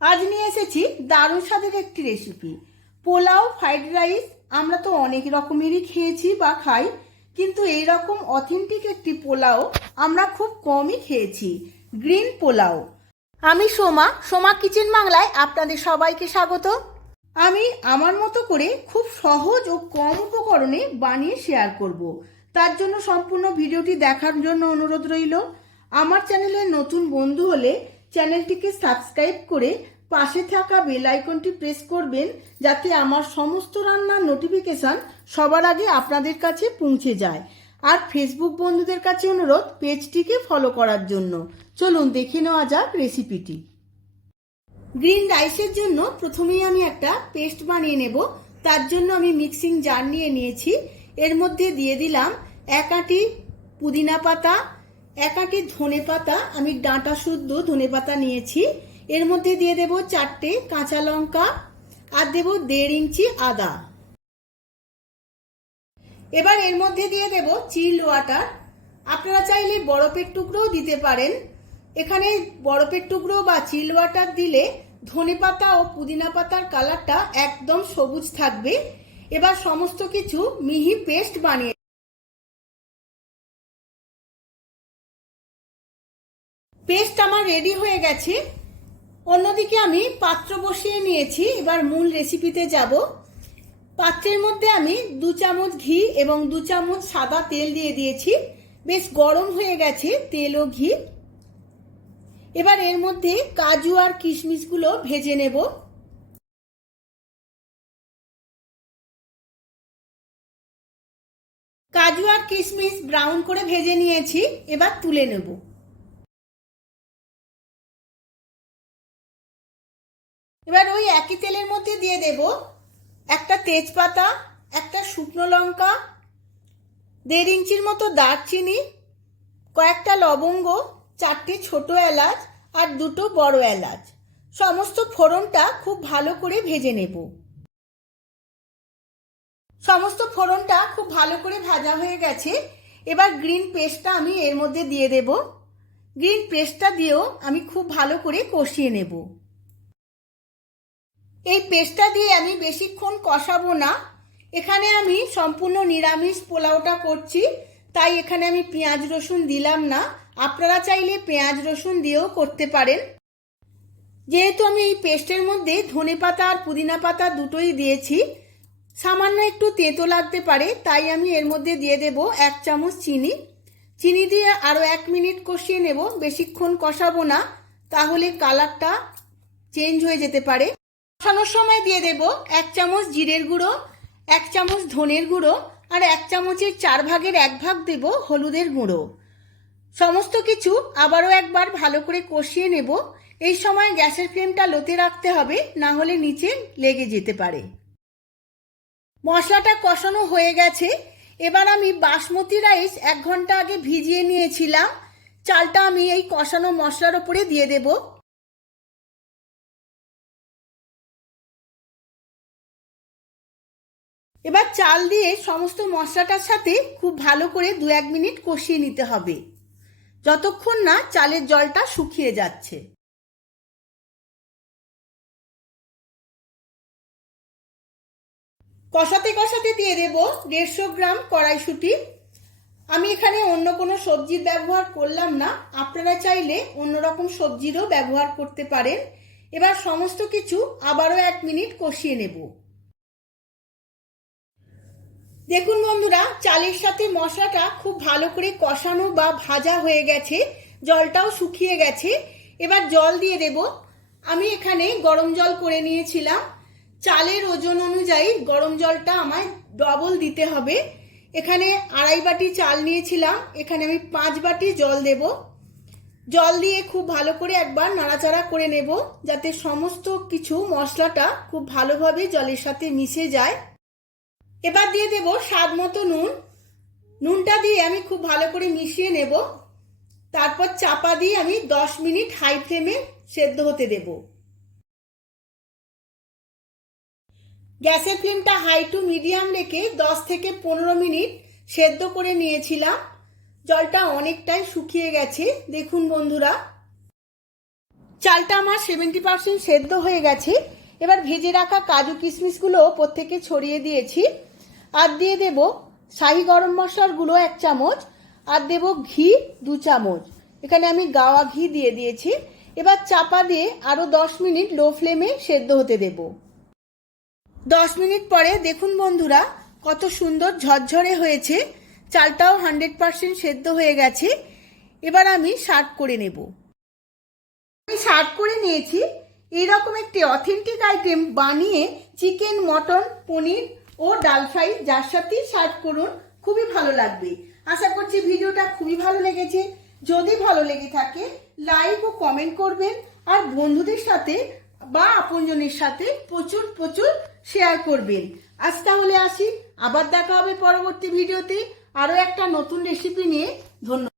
আজ নিয়ে এসেছি দারুণ স্বাদের একটি রেসিপি, পোলাও ফ্রাইড রাইস। আমরা তো অনেক রকমেরই খেয়েছি বা খাই, কিন্তু এই রকম অথেন্টিক একটি পোলাও আমরা খুব কমই খেয়েছি, গ্রিন পোলাও। আমি সোমা কিচেন বাংলায় আপনাদের সবাইকে স্বাগত। আমি আমার মতো করে খুব সহজ ও কম উপকরণে বানিয়ে শেয়ার করব। তার জন্য সম্পূর্ণ ভিডিওটি দেখার জন্য অনুরোধ রইল। আমার চ্যানেলে নতুন বন্ধু হলে চ্যানেলটিকে সাবস্ক্রাইব করে পাশে থাকা বেল আইকনটি প্রেস করবেন, যাতে আমার সমস্ত রান্নার নোটিফিকেশন সবার আগে আপনাদের কাছে পৌঁছে যায়। আর ফেসবুক বন্ধুদের কাছে অনুরোধ পেজটিকে ফলো করার জন্য। চলুন দেখে নেওয়া যাক রেসিপিটি। গ্রিন রাইসের জন্য প্রথমেই আমি একটা পেস্ট বানিয়ে নেব। তার জন্য আমি মিক্সিং জার নিয়ে নিয়েছি। এর মধ্যে দিয়ে দিলাম এক আঁটি পুদিনা পাতা, এক আঁটি ধনে পাতা, আমি ডাঁটা শুদ্ধ ধনে পাতা নিয়েছি। এর মধ্যে দিয়ে দেব 4টে কাঁচা লঙ্কা আর দেব 1.5 ইঞ্চি আদা। এবার এর মধ্যে দিয়ে দেব চিল ওয়াটার। আপনারা চাইলে বরফের টুকরোও দিতে পারেন। এখানে বরফের টুকরো বা চিল ওয়াটার দিলে ধনে পাতা ও পুদিনা পাতার কালারটা একদম সবুজ থাকবে। এবার সমস্ত কিছু মিহি পেস্ট বানিয়ে পেস্ট আমার রেডি হয়ে গেছে। অন্যদিকে আমি পাত্র বসিয়ে নিয়েছি। এবার মূল রেসিপিতে যাব। পাত্রের মধ্যে আমি 2 চামচ ঘি এবং 2 চামচ সাদা তেল দিয়ে দিয়েছি। বেশ গরম হয়ে গেছে তেল ও ঘি। এবার এর মধ্যে কাজু আর কিশমিশগুলো ভেজে নেব। কাজু আর কিশমিশ ব্রাউন করে ভেজে নিয়েছি, এবার তুলে নেব। এবার ওই একই তেলের মধ্যে দিয়ে দেব একটা তেজপাতা, একটা শুকনো লঙ্কা, 1.5 ইঞ্চির মতো দারচিনি, কয়েকটা লবঙ্গ, 4টে ছোট এলাচ আর 2টো বড় এলাচ। সমস্ত ফোড়নটা খুব ভালো করে ভেজে নেব। সমস্ত ফোড়নটা খুব ভালো করে ভাজা হয়ে গেছে। এবার গ্রিন পেস্টটা আমি এর মধ্যে দিয়ে দেব। গ্রিন পেস্টটা দিয়েও আমি খুব ভালো করে কষিয়ে নেব। এই পেস্টটা দিয়ে আমি বেশিক্ষণ কষাবো না। এখানে আমি সম্পূর্ণ নিরামিষ পোলাওটা করছি, তাই এখানে আমি পেঁয়াজ রসুন দিলাম না। আপনারা চাইলে পেঁয়াজ রসুন দিয়েও করতে পারেন। যেহেতু আমি এই পেস্টের মধ্যে ধনে পাতা আর পুদিনা পাতা দুটোই দিয়েছি, সামান্য একটু তেঁতো লাগতে পারে, তাই আমি এর মধ্যে দিয়ে দেব 1 চামচ চিনি। চিনি দিয়ে আরও 1 মিনিট কষিয়ে নেব। বেশিক্ষণ কষাবো না, তাহলে কালারটা চেঞ্জ হয়ে যেতে পারে। কষানোর সময় দিয়ে দেব 1 চামচ জিরের গুঁড়ো, 1 চামচ ধনের গুঁড়ো আর 1 চামচের 4 ভাগের 1 ভাগ দেব হলুদের গুঁড়ো। সমস্ত কিছু আবারও একবার ভালো করে কষিয়ে নেব। এই সময় গ্যাসের ফ্লেমটা লোতে রাখতে হবে, না হলে নিচে লেগে যেতে পারে। মশলাটা কষানো হয়ে গেছে। এবার আমি বাসমতি রাইস 1 ঘন্টা আগে ভিজিয়ে নিয়েছিলাম। চালটা আমি এই কষানো মশলার উপরে দিয়ে দেব। এবার চাল দিয়ে সমস্ত মশলাটার সাথে খুব ভালো করে 2-1 মিনিট কষিয়ে নিতে হবে, যতক্ষণ না চালের জলটা শুকিয়ে যাচ্ছে। কষাতে কষাতে দিয়ে দেব 150 গ্রাম কড়াইশুঁটি। আমি এখানে অন্য কোনো সবজির ব্যবহার করলাম না, আপনারা চাইলে অন্যরকম সবজিরও ব্যবহার করতে পারেন। এবার সমস্ত কিছু আবারও 1 মিনিট কষিয়ে নেব। দেখুন বন্ধুরা, চালের সাথে মশলাটা খুব ভালো করে কষানো বা ভাজা হয়ে গেছে, জলটাও শুকিয়ে গেছে। এবার জল দিয়ে দেব। আমি এখানে গরম জল করে নিয়েছিলাম। চালের ওজন অনুযায়ী গরম জলটা আমায় ডবল দিতে হবে। এখানে 2.5 বাটি চাল নিয়েছিলাম, এখানে আমি 5 বাটি জল দেব। জল দিয়ে খুব ভালো করে একবার নাড়াচাড়া করে নেব, যাতে সমস্ত কিছু মশলাটা খুব ভালোভাবে জলের সাথে মিশে যায়। এবার দিয়ে দেব স্বাদ মতো নুন। নুনটা দিয়ে আমি খুব ভালো করে মিশিয়ে নেব। তারপর চাপা দিয়ে আমি 10 মিনিট হাই ফ্লেমে সেদ্ধ হতে দেব। গ্যাসের ফ্লেমটা হাই টু মিডিয়াম রেখে 10 থেকে 15 মিনিট সেদ্ধ করে নিয়েছিলাম। জলটা অনেকটাই শুকিয়ে গেছে, দেখুন বন্ধুরা। চালটা আমার 70% সেদ্ধ হয়ে গেছে। এবার ভেজে রাখা কাজু কিশমিশগুলো ওপর থেকে ছড়িয়ে দিয়েছি। আর দিয়ে দেব শাহি গরম মশলার গুঁড়ো 1 চামচ, আর দেব ঘি 2 চামচ। এখানে আমি গাওয়া ঘি দিয়ে দিয়েছি। এবার চাপা দিয়ে আরও 10 মিনিট লো ফ্লেমে সেদ্ধ হতে দেব। 10 মিনিট পরে দেখুন বন্ধুরা কত সুন্দর ঝরঝরে হয়েছে। চালটাও 100% সেদ্ধ হয়ে গেছে। এবার আমি সার্ভ করে নেব। আমি সার্ভ করে নিয়েছি। এইরকম একটি অথেন্টিক আইটেম বানিয়ে চিকেন, মটন, পনির ও ডাল ফ্রাই যার সাথেই সার্ভ করুন, খুবই ভালো লাগবে। আশা করছি ভিডিওটা খুবই ভালো লেগেছে। যদি ভালো লেগে থাকে লাইক ও কমেন্ট করবেন, আর বন্ধুদের সাথে বা আপনজনের সাথে প্রচুর প্রচুর শেয়ার করবেন। আজ তাহলে আসি, আবার দেখা হবে পরবর্তী ভিডিওতে আরও একটা নতুন রেসিপি নিয়ে। ধন্যবাদ।